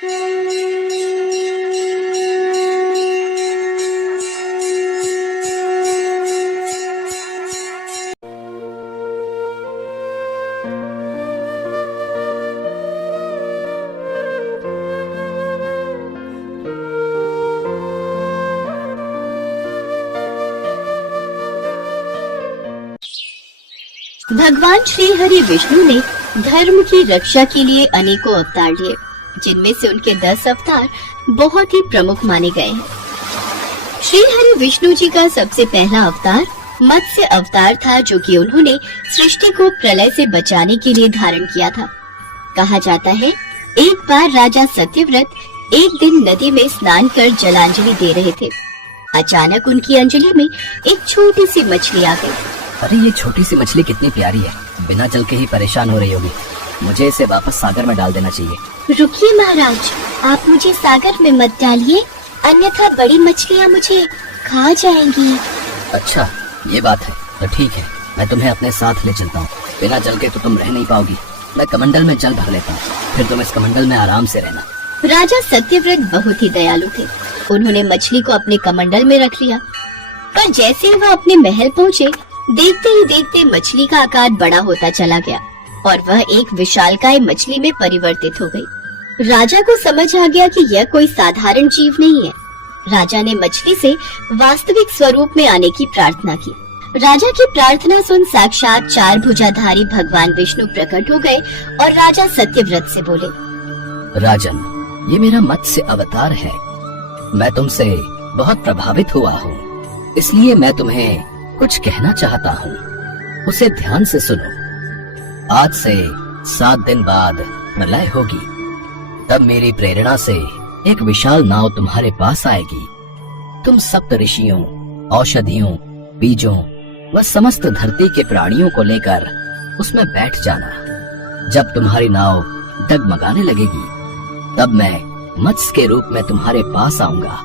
भगवान श्री हरि विष्णु ने धर्म की रक्षा के लिए अनेकों अवतार लिए, जिनमें से उनके 10 अवतार बहुत ही प्रमुख माने गए हैं। श्री हरि विष्णु जी का सबसे पहला अवतार मत्स्य अवतार था, जो कि उन्होंने सृष्टि को प्रलय से बचाने के लिए धारण किया था। कहा जाता है, एक बार राजा सत्यव्रत एक दिन नदी में स्नान कर जलांजलि दे रहे थे। अचानक उनकी अंजलि में एक छोटी सी मछली आ गई। अरे ये छोटी सी मछली कितनी प्यारी है, बिना जल के ही परेशान हो रही होगी। मुझे इसे वापस सागर में डाल देना चाहिए। रुकिए महाराज, आप मुझे सागर में मत डालिए, अन्यथा बड़ी मछलियाँ मुझे खा जाएंगी। अच्छा ये बात है, तो ठीक है, मैं तुम्हें अपने साथ ले चलता हूँ। बिना जल के तो तुम रह नहीं पाओगी। मैं कमंडल में जल भर लेता हूँ, फिर तुम इस कमंडल में आराम से रहना। राजा सत्यव्रत बहुत ही दयालु थे। उन्होंने मछली को अपने कमंडल में रख लिया, पर जैसे ही वह अपने महल पहुँचे, देखते ही देखते मछली का आकार बड़ा होता चला गया और वह एक विशालकाय मछली में परिवर्तित हो गई। राजा को समझ आ गया कि यह कोई साधारण जीव नहीं है। राजा ने मछली से वास्तविक स्वरूप में आने की प्रार्थना की। राजा की प्रार्थना सुन साक्षात 4 भुजाधारी भगवान विष्णु प्रकट हो गए और राजा सत्यव्रत से बोले, राजन, ये मेरा मत्स्य अवतार है। मैं तुमसे बहुत प्रभावित हुआ हूँ, इसलिए मैं तुम्हें कुछ कहना चाहता हूँ, उसे ध्यान से सुनो। आज से 7 दिन बाद प्रलय होगी, तब मेरी प्रेरणा से एक विशाल नाव तुम्हारे पास आएगी। तुम सप्त ऋषियों, औषधियों, बीजों व समस्त धरती के प्राणियों को लेकर उसमें बैठ जाना। जब तुम्हारी नाव डगमगाने लगेगी, तब मैं मत्स्य के रूप में तुम्हारे पास आऊंगा।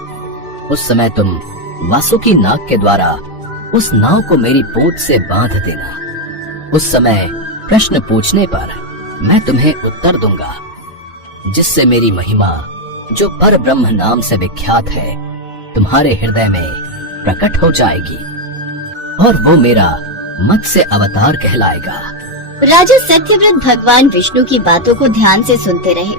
उस समय तुम वासुकी नाग के द्वारा उस नाव को मेरी पूंछ से बांध देना। उस समय प्रश्न पूछने पर मैं तुम्हें उत्तर दूंगा, जिससे मेरी महिमा, जो पर ब्रह्म नाम से विख्यात है, तुम्हारे हृदय में प्रकट हो जाएगी और वो मेरा मत्स्य अवतार कहलाएगा। राजा सत्यव्रत भगवान विष्णु की बातों को ध्यान से सुनते रहे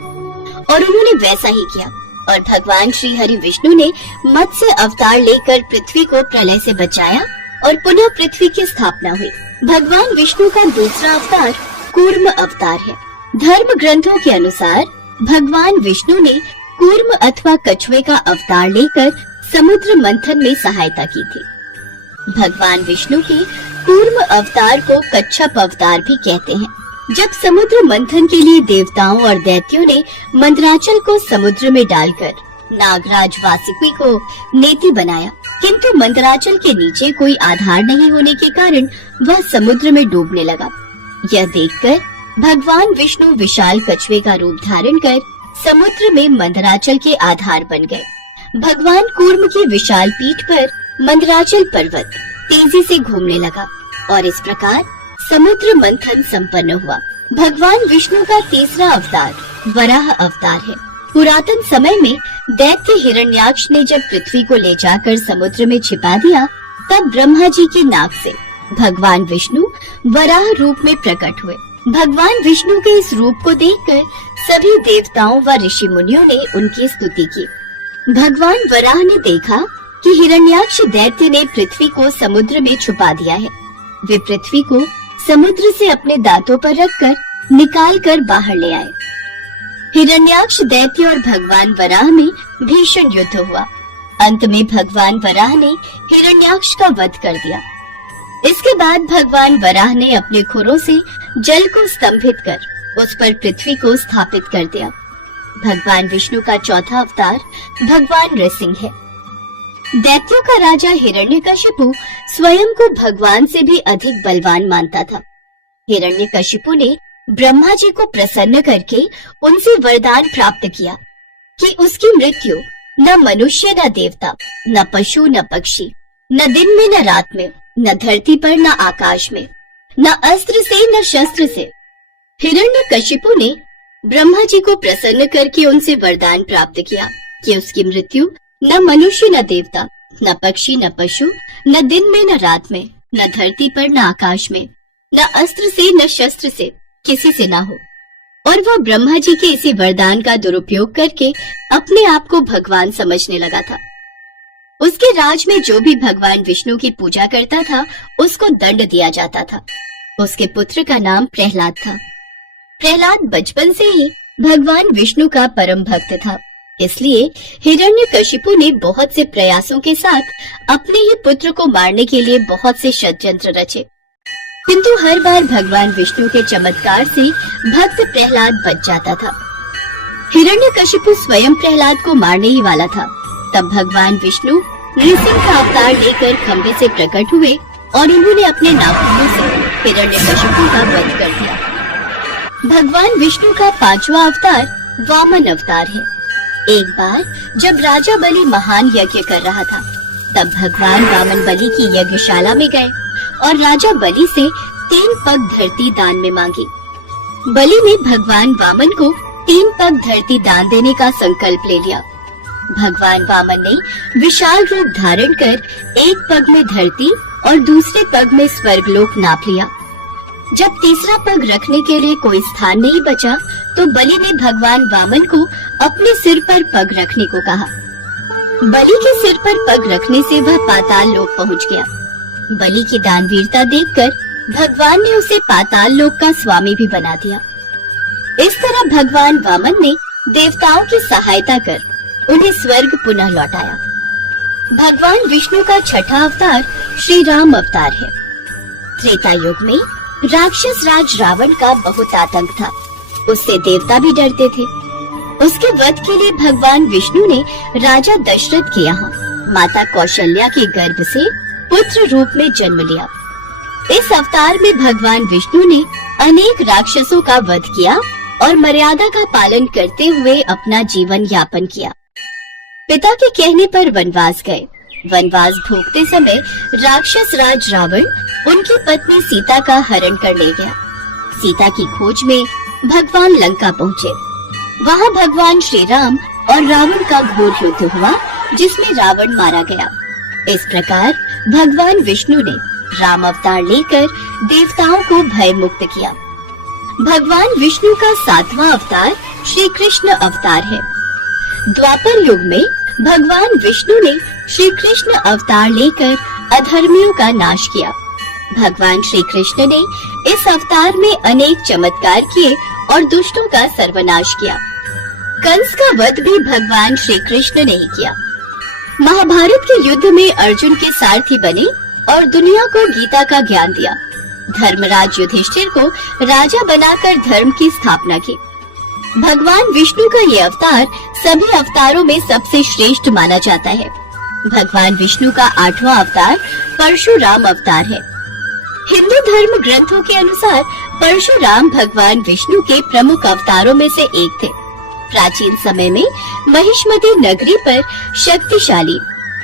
और उन्होंने वैसा ही किया और भगवान श्री हरि विष्णु ने मत्स्य अवतार लेकर पृथ्वी को प्रलय से बचाया और पुनः पृथ्वी की स्थापना हुई। भगवान विष्णु का दूसरा अवतार कूर्म अवतार है। धर्म ग्रंथों के अनुसार भगवान विष्णु ने कूर्म अथवा कछुए का अवतार लेकर समुद्र मंथन में सहायता की थी। भगवान विष्णु के कूर्म अवतार को कच्छप अवतार भी कहते हैं। जब समुद्र मंथन के लिए देवताओं और दैत्यों ने मंदराचल को समुद्र में डालकर नागराज वासुकी को नेति बनाया, किंतु मंदराचल के नीचे कोई आधार नहीं होने के कारण वह समुद्र में डूबने लगा। यह देखकर भगवान विष्णु विशाल कछुए का रूप धारण कर समुद्र में मंदराचल के आधार बन गए। भगवान कूर्म की विशाल पीठ पर मंदराचल पर्वत तेजी से घूमने लगा और इस प्रकार समुद्र मंथन संपन्न हुआ। भगवान विष्णु का तीसरा अवतार वराह अवतार है। पुरातन समय में दैत्य हिरण्याक्ष ने जब पृथ्वी को ले जाकर समुद्र में छिपा दिया, तब ब्रह्मा जी की नाक से भगवान विष्णु वराह रूप में प्रकट हुए। भगवान विष्णु के इस रूप को देखकर सभी देवताओं व ऋषि मुनियों ने उनकी स्तुति की। भगवान वराह ने देखा कि हिरण्याक्ष दैत्य ने पृथ्वी को समुद्र में छुपा दिया है। वे पृथ्वी को समुद्र से अपने दांतों पर रखकर निकाल कर बाहर ले आए। हिरण्याक्ष दैत्य और भगवान वराह में भीषण युद्ध हुआ। अंत में भगवान वराह ने हिरण्याक्ष का वध कर दिया। इसके बाद भगवान वराह ने अपने खुरों से जल को स्तंभित कर उस पर पृथ्वी को स्थापित कर दिया। भगवान विष्णु का चौथा अवतार भगवान नृसिंह है। दैत्यों का राजा हिरण्यकशिपु स्वयं को भगवान से भी अधिक बलवान मानता था। हिरण्यकशिपु ने ब्रह्मा जी को प्रसन्न करके उनसे वरदान प्राप्त किया कि उसकी मृत्यु न मनुष्य न देवता, न पशु न पक्षी, न दिन में न रात में, न धरती पर न आकाश में, न अस्त्र से न शस्त्र से। हिरण्यकशिपु ने ब्रह्मा जी को प्रसन्न करके उनसे वरदान प्राप्त किया कि उसकी मृत्यु न मनुष्य न देवता, न पक्षी न पशु, न दिन में न रात में, न धरती पर न आकाश में, न अस्त्र से न शस्त्र से किसी से ना हो। और वह ब्रह्मा जी के इसी वरदान का दुरुपयोग करके अपने आप को भगवान समझने लगा था। उसके राज में जो भी भगवान विष्णु की पूजा करता था उसको दंड दिया जाता था। उसके पुत्र का नाम प्रहलाद था। प्रहलाद बचपन से ही भगवान विष्णु का परम भक्त था, इसलिए हिरण्यकशिपु ने बहुत से प्रयासों के साथ अपने ही पुत्र को मारने के लिए बहुत से षड्यंत्र रचे, किंतु हर बार भगवान विष्णु के चमत्कार से भक्त प्रहलाद बच जाता था। हिरण्यकशिपु स्वयं प्रहलाद को मारने ही वाला था। तब भगवान विष्णु नृसिंह का अवतार लेकर खंबे से प्रकट हुए और उन्होंने अपने नाखूनों से हिरण्यकशिपु का वध कर दिया। भगवान विष्णु का 5वां अवतार वामन अवतार है। एक बार जब राजा बलि महान यज्ञ कर रहा था, तब भगवान वामन बलि की यज्ञशाला में गए और राजा बलि से 3 पग धरती दान में मांगी। बलि ने भगवान वामन को 3 पग धरती दान देने का संकल्प ले लिया। भगवान वामन ने विशाल रूप धारण कर एक पग में धरती और दूसरे पग में स्वर्गलोक नाप लिया। जब तीसरा पग रखने के लिए कोई स्थान नहीं बचा, तो बलि ने भगवान वामन को अपने सिर पर पग रखने को कहा। बलि के सिर पर पग रखने से वह पाताल लोक पहुंच गया। बलि की दानवीरता देखकर भगवान ने उसे पाताल लोक का स्वामी भी बना दिया। इस तरह भगवान वामन ने देवताओं की सहायता कर उन्हें स्वर्ग पुनः लौटाया। भगवान विष्णु का 6ठा अवतार श्री राम अवतार है। त्रेता युग में राक्षस राज रावण का बहुत आतंक था। उससे देवता भी डरते थे। उसके वध के लिए भगवान विष्णु ने राजा दशरथ के यहाँ माता कौशल्या के गर्भ से पुत्र रूप में जन्म लिया। इस अवतार में भगवान विष्णु ने अनेक राक्षसों का वध किया और मर्यादा का पालन करते हुए अपना जीवन यापन किया। पिता के कहने पर वनवास गए। वनवास भोगते समय राक्षस राज रावण उनकी पत्नी सीता का हरण कर ले गया। सीता की खोज में भगवान लंका पहुँचे। वहाँ भगवान श्री राम और रावण का घोर युद्ध हुआ, जिसमें रावण मारा गया। इस प्रकार भगवान विष्णु ने राम अवतार लेकर देवताओं को भय मुक्त किया। भगवान विष्णु का 7वां अवतार श्री कृष्ण अवतार है। द्वापर युग में भगवान विष्णु ने श्री कृष्ण अवतार लेकर अधर्मियों का नाश किया। भगवान श्री कृष्ण ने इस अवतार में अनेक चमत्कार किए और दुष्टों का सर्वनाश किया। कंस का वध भी भगवान श्री कृष्ण ने ही किया। महाभारत के युद्ध में अर्जुन के सारथी बने और दुनिया को गीता का ज्ञान दिया। धर्मराज युधिष्ठिर को राजा बनाकर धर्म की स्थापना की। भगवान विष्णु का ये अवतार सभी अवतारों में सबसे श्रेष्ठ माना जाता है। भगवान विष्णु का 8वां अवतार परशुराम अवतार है। हिंदू धर्म ग्रंथों के अनुसार परशुराम भगवान विष्णु के प्रमुख अवतारों में से एक थे। प्राचीन समय में महिष्मती नगरी पर शक्तिशाली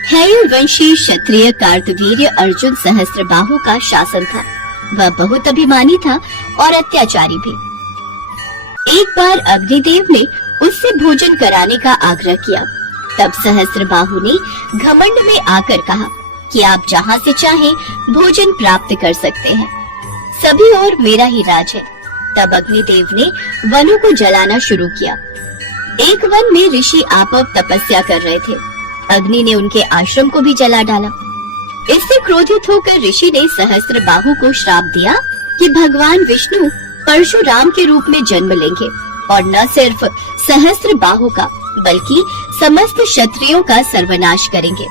हैयवंशी क्षत्रिय कार्तवीर्य अर्जुन सहस्त्रबाहु का शासन था। वह बहुत अभिमानी था और अत्याचारी भी। एक बार अग्निदेव ने उससे भोजन कराने का आग्रह किया। तब सहस्त्रबाहु ने घमंड में आकर कहा कि आप जहाँ से चाहें भोजन प्राप्त कर सकते हैं, सभी ओर मेरा ही राज है। तब अग्निदेव ने वनों को जलाना शुरू किया। एक वन में ऋषि आपव तपस्या कर रहे थे। अग्नि ने उनके आश्रम को भी जला डाला। इससे क्रोधित होकर ऋषि ने सहस्त्रबाहु को श्राप दिया कि भगवान विष्णु परशुराम के रूप में जन्म लेंगे और न सिर्फ सहस्त्रबाहु का बल्कि समस्त क्षत्रियों का सर्वनाश करेंगे।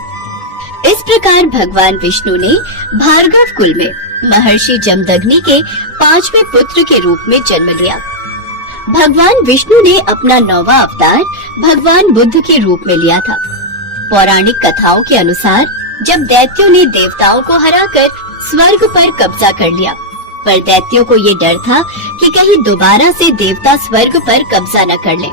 इस प्रकार भगवान विष्णु ने भार्गव कुल में महर्षि जमदग्नि के 5वें पुत्र के रूप में जन्म लिया। भगवान विष्णु ने अपना 9वां अवतार भगवान बुद्ध के रूप में लिया था। पौराणिक कथाओं के अनुसार जब दैत्यों ने देवताओं को हराकर स्वर्ग पर कब्जा कर लिया, पर दैत्यों को ये डर था कि कहीं दोबारा से देवता स्वर्ग पर कब्जा न कर लें।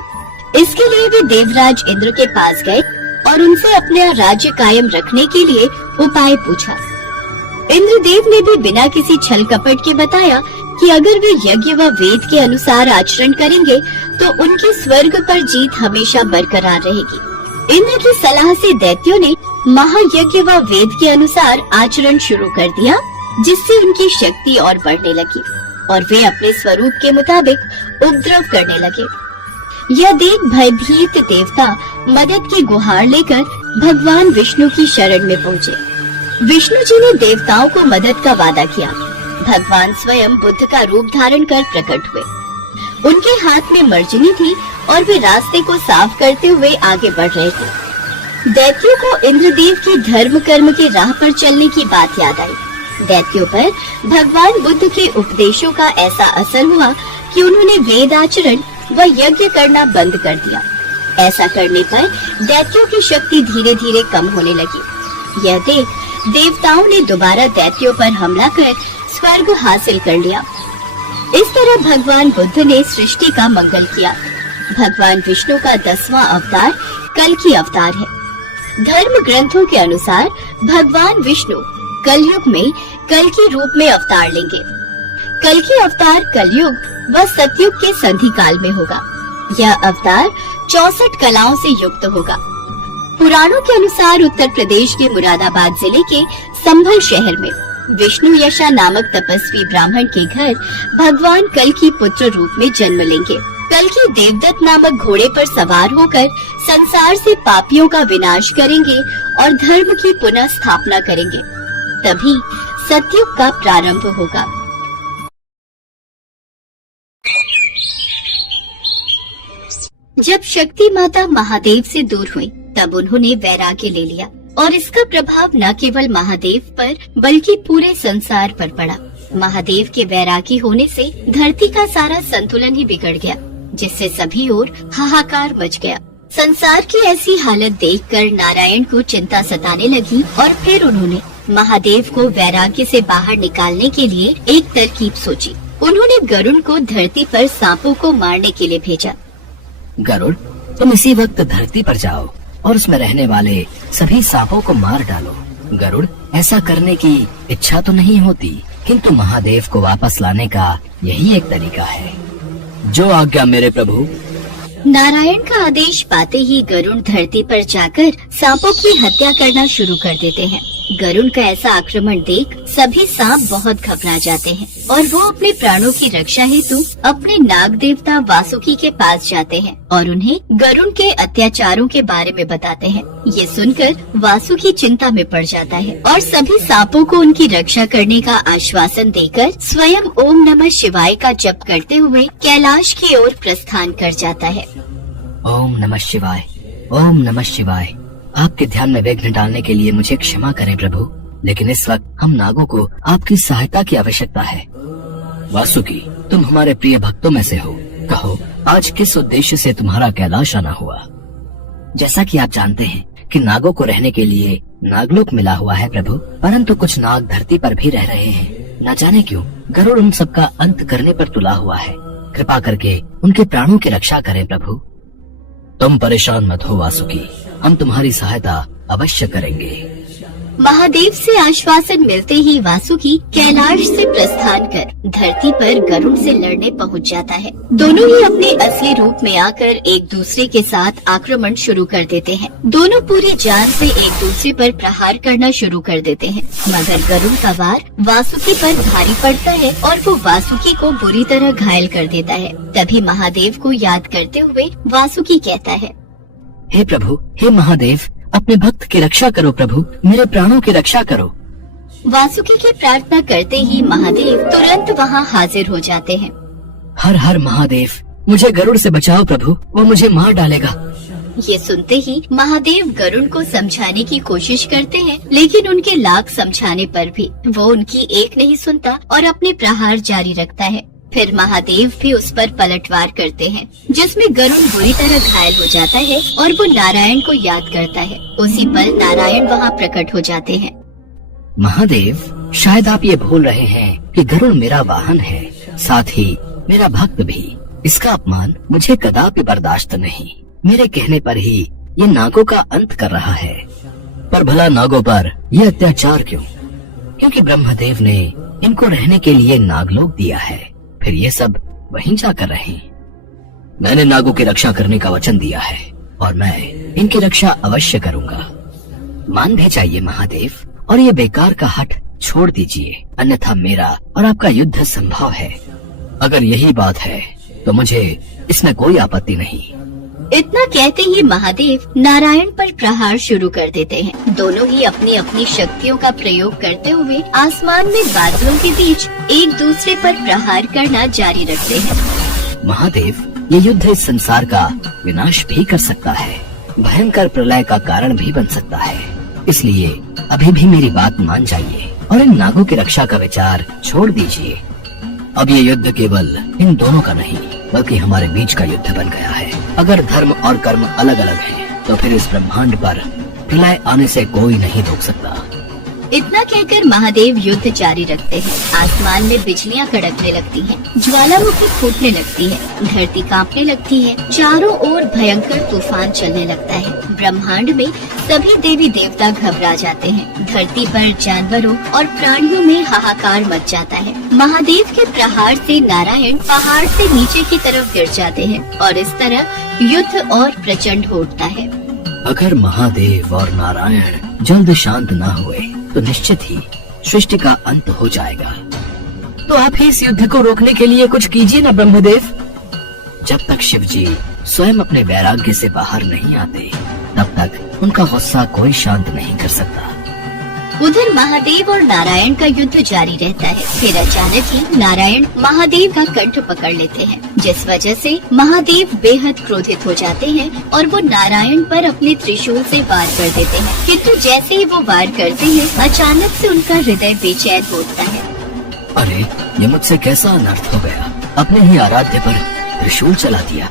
इसके लिए वे देवराज इंद्र के पास गए और उनसे अपना राज्य कायम रखने के लिए उपाय पूछा। इंद्रदेव ने भी बिना किसी छल कपट के बताया कि अगर वे यज्ञ व वेद के अनुसार आचरण करेंगे तो उनकी स्वर्ग पर जीत हमेशा बरकरार रहेगी। इंद्र की सलाह से दैत्यों ने महायज्ञ व वेद के अनुसार आचरण शुरू कर दिया, जिससे उनकी शक्ति और बढ़ने लगी और वे अपने स्वरूप के मुताबिक उपद्रव करने लगे। यह देख भयभीत देवता मदद की गुहार लेकर भगवान विष्णु की शरण में पहुँचे। विष्णु जी ने देवताओं को मदद का वादा किया। भगवान स्वयं बुद्ध का रूप धारण कर प्रकट हुए। उनके हाथ में मर्जनी थी और वे रास्ते को साफ करते हुए आगे बढ़ रहे थे। दैत्यों को इंद्रदेव की धर्म कर्म की राह पर चलने की बात याद आई। दैत्यों पर भगवान बुद्ध के उपदेशों का ऐसा असर हुआ कि उन्होंने वेद आचरण व यज्ञ करना बंद कर दिया। ऐसा करने पर दैत्यों की शक्ति धीरे धीरे कम होने लगी। यह देख देवताओं ने दोबारा दैत्यों पर हमला कर स्वर्ग हासिल कर लिया। इस तरह भगवान बुद्ध ने सृष्टि का मंगल किया। भगवान विष्णु का 10वां अवतार कल की अवतार है। धर्म ग्रंथों के अनुसार भगवान विष्णु कलयुग में कल की रूप में अवतार लेंगे। कल की अवतार कलयुग व सतयुग के संधि काल में होगा। यह अवतार 64 कलाओं से युक्त होगा। पुराणों के अनुसार उत्तर प्रदेश के मुरादाबाद जिले के संभल शहर में विष्णु यशा नामक तपस्वी ब्राह्मण के घर भगवान कल की पुत्र रूप में जन्म लेंगे। कल की देवदत्त नामक घोड़े पर सवार होकर संसार से पापियों का विनाश करेंगे और धर्म की पुनः स्थापना करेंगे। तभी सतयुग का प्रारंभ होगा। जब शक्ति माता महादेव से दूर हुई, तब उन्होंने वैराग्य ले लिया और इसका प्रभाव न केवल महादेव पर बल्कि पूरे संसार पर पड़ा। महादेव के वैरागी होने से धरती का सारा संतुलन ही बिगड़ गया, जिससे सभी ओर हाहाकार मच गया। संसार की ऐसी हालत देखकर नारायण को चिंता सताने लगी और फिर उन्होंने महादेव को वैराग्य से बाहर निकालने के लिए एक तरकीब सोची। उन्होंने गरुड़ को धरती पर सांपों को मारने के लिए भेजा। गरुड़, तुम इसी वक्त धरती पर जाओ और उसमें रहने वाले सभी सांपों को मार डालो। गरुड़, ऐसा करने की इच्छा तो नहीं होती, किंतु महादेव को वापस लाने का यही एक तरीका है। जो आज्ञा मेरे प्रभु। नारायण का आदेश पाते ही गरुड़ धरती पर जाकर सांपों की हत्या करना शुरू कर देते हैं। गरुड़ का ऐसा आक्रमण देख सभी सांप बहुत घबरा जाते हैं और वो अपने प्राणों की रक्षा हेतु अपने नाग देवता वासुकी के पास जाते हैं और उन्हें गरुड़ के अत्याचारों के बारे में बताते हैं। ये सुनकर वासुकी चिंता में पड़ जाता है और सभी सांपों को उनकी रक्षा करने का आश्वासन देकर स्वयं ओम नमः शिवाय का जप करते हुए कैलाश की ओर प्रस्थान कर जाता है। ओम नमः शिवाय, ओम नमः शिवाय। आपके ध्यान में विघ्न डालने के लिए मुझे क्षमा करें प्रभु, लेकिन इस वक्त हम नागों को आपकी सहायता की आवश्यकता है। वासुकी, तुम हमारे प्रिय भक्तों में से हो, कहो आज किस उद्देश्य से तुम्हारा कैलाश आना हुआ। जैसा कि आप जानते हैं कि नागों को रहने के लिए नागलोक मिला हुआ है प्रभु, परंतु कुछ नाग धरती पर भी रह रहे हैं। न जाने क्यों गरुड़ उन सबका अंत करने पर तुला हुआ है। कृपा करके उनके प्राणों की रक्षा करें प्रभु। तुम परेशान मत हो वासुकी, हम तुम्हारी सहायता अवश्य करेंगे। महादेव से आश्वासन मिलते ही वासुकी कैलाश से प्रस्थान कर धरती पर गरुड़ से लड़ने पहुंच जाता है। दोनों ही अपने असली रूप में आकर एक दूसरे के साथ आक्रमण शुरू कर देते हैं। दोनों पूरी जान से एक दूसरे पर प्रहार करना शुरू कर देते हैं, मगर गरुड़ का वार वासुकी पर भारी पड़ता है और वो वासुकी को बुरी तरह घायल कर देता है। तभी महादेव को याद करते हुए वासुकी कहता है, हे प्रभु, हे महादेव, अपने भक्त की रक्षा करो प्रभु, मेरे प्राणों की रक्षा करो। वासुकी की प्रार्थना करते ही महादेव तुरंत वहाँ हाजिर हो जाते हैं। हर हर महादेव, मुझे गरुड़ से बचाओ प्रभु, वो मुझे मार डालेगा। ये सुनते ही महादेव गरुड़ को समझाने की कोशिश करते हैं, लेकिन उनके लाख समझाने पर भी वो उनकी एक नहीं सुनता और अपने प्रहार जारी रखता है। फिर महादेव भी उस पर पलटवार करते हैं, जिसमें गरुड़ बुरी तरह घायल हो जाता है और वो नारायण को याद करता है। उसी पल नारायण वहाँ प्रकट हो जाते हैं। महादेव, शायद आप ये भूल रहे हैं कि गरुड़ मेरा वाहन है, साथ ही मेरा भक्त भी। इसका अपमान मुझे कदापि बर्दाश्त नहीं। मेरे कहने पर ही ये नागों का अंत कर रहा है। पर भला नागों पर ये अत्याचार क्यों? क्योंकि ब्रह्मदेव ने इनको रहने के लिए नागलोक दिया है, फिर ये सब वहीं जाकर रहें। मैंने नागों की रक्षा करने का वचन दिया है और मैं इनकी रक्षा अवश्य करूंगा। मान भी चाहिए महादेव, और ये बेकार का हठ छोड़ दीजिए, अन्यथा मेरा और आपका युद्ध संभव है। अगर यही बात है तो मुझे इसमें कोई आपत्ति नहीं। इतना कहते ही महादेव नारायण पर प्रहार शुरू कर देते हैं। दोनों ही अपनी अपनी शक्तियों का प्रयोग करते हुए आसमान में बादलों के बीच एक दूसरे पर प्रहार करना जारी रखते हैं। महादेव, ये युद्ध इस संसार का विनाश भी कर सकता है, भयंकर प्रलय का कारण भी बन सकता है। इसलिए अभी भी मेरी बात मान जाइए और इन नागों की रक्षा का विचार छोड़ दीजिए। अब ये युद्ध केवल इन दोनों का नहीं बल्कि हमारे बीच का युद्ध बन गया है। अगर धर्म और कर्म अलग अलग हैं, तो फिर इस ब्रह्मांड पर प्रलय आने से कोई नहीं रोक सकता। इतना कहकर महादेव युद्ध जारी रखते हैं। आसमान में बिजलियां कड़कने लगती हैं, ज्वालामुखी फूटने लगती है, धरती कांपने लगती है, चारों ओर भयंकर तूफान चलने लगता है। ब्रह्मांड में सभी देवी देवता घबरा जाते हैं। धरती पर जानवरों और प्राणियों में हाहाकार मच जाता है। महादेव के प्रहार से नारायण पहाड़ से नीचे की तरफ गिर जाते हैं और इस तरह युद्ध और प्रचंड हो उठता है। अगर महादेव और नारायण जल्द शांत न हुए तो निश्चित ही सृष्टि का अंत हो जाएगा। तो आप ही इस युद्ध को रोकने के लिए कुछ कीजिए ना ब्रह्मदेव। जब तक शिव जी स्वयं अपने वैराग्य से बाहर नहीं आते, तब तक उनका गुस्सा कोई शांत नहीं कर सकता। उधर महादेव और नारायण का युद्ध जारी रहता है। फिर अचानक ही नारायण महादेव का कंठ पकड़ लेते हैं, जिस वजह से महादेव बेहद क्रोधित हो जाते हैं और वो नारायण पर अपने त्रिशूल से वार कर देते हैं। किंतु जैसे ही वो वार करते हैं, अचानक से उनका हृदय बेचैन हो उठता है। अरे, ये मुझसे कैसा अनर्थ हो गया, अपने ही आराध्य पर त्रिशूल चला दिया।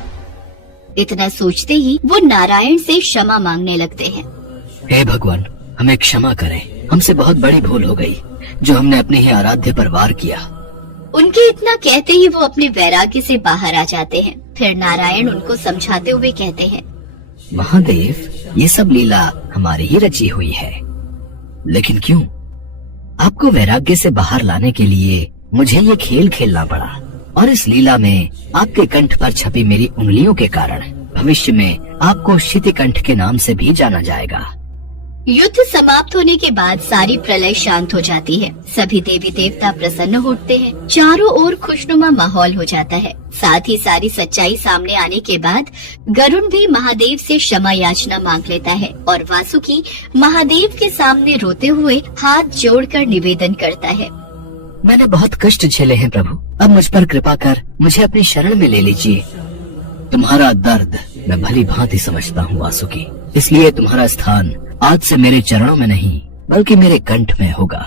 इतना सोचते ही वो नारायण से क्षमा मांगने लगते हैं। हे भगवान, हमें क्षमा करें, हमसे बहुत बड़ी भूल हो गई जो हमने अपने ही आराध्य पर वार किया। उनके इतना कहते ही वो अपने वैराग्य से बाहर आ जाते हैं। फिर नारायण उनको समझाते हुए कहते हैं, महादेव, ये सब लीला हमारी ही रची हुई है, लेकिन क्यों? आपको वैराग्य से बाहर लाने के लिए मुझे ये खेल खेलना पड़ा, और इस लीला में आपके कंठ पर छपी मेरी उंगलियों के कारण भविष्य में आपको शितिकंठ के नाम से भी जाना जाएगा। युद्ध समाप्त होने के बाद सारी प्रलय शांत हो जाती है। सभी देवी देवता प्रसन्न होते हैं। चारों ओर खुशनुमा माहौल हो जाता है। साथ ही सारी सच्चाई सामने आने के बाद गरुण भी महादेव से क्षमा याचना मांग लेता है और वासुकी महादेव के सामने रोते हुए हाथ जोड़कर निवेदन करता है, मैंने बहुत कष्ट झेले हैं प्रभु, अब मुझ पर कृपा कर मुझे अपनी शरण में ले लीजिए। तुम्हारा दर्द मैं भली भांति समझता हूँ वासुकी, इसलिए तुम्हारा स्थान आज से मेरे चरणों में नहीं बल्कि मेरे कंठ में होगा।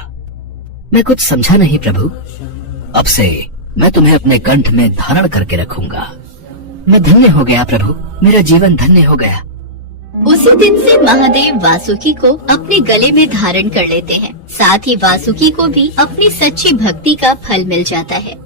मैं कुछ समझा नहीं प्रभु, अब से मैं तुम्हें अपने कंठ में धारण करके रखूंगा। मैं धन्य हो गया प्रभु, मेरा जीवन धन्य हो गया। उसी दिन से महादेव वासुकी को अपने गले में धारण कर लेते हैं। साथ ही वासुकी को भी अपनी सच्ची भक्ति का फल मिल जाता है।